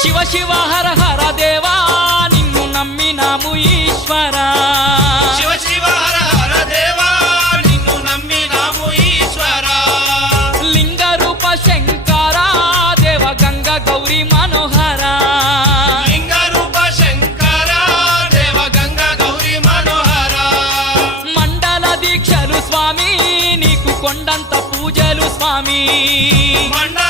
శివ శివ హర హర దేవా నిన్ను నమ్మినాము ఈశ్వరా శివ శివ హర హర దేవా నిన్ను నమ్మినాము ఈశ్వరా లింగ రూప శంకరా దేవ గంగ గౌరీ మనోహరా లింగ రూప శంకరా దేవ గంగ గౌరీ మనోహరా మండల దీక్షలు స్వామి నీకు కొండంత పూజలు స్వామి మండల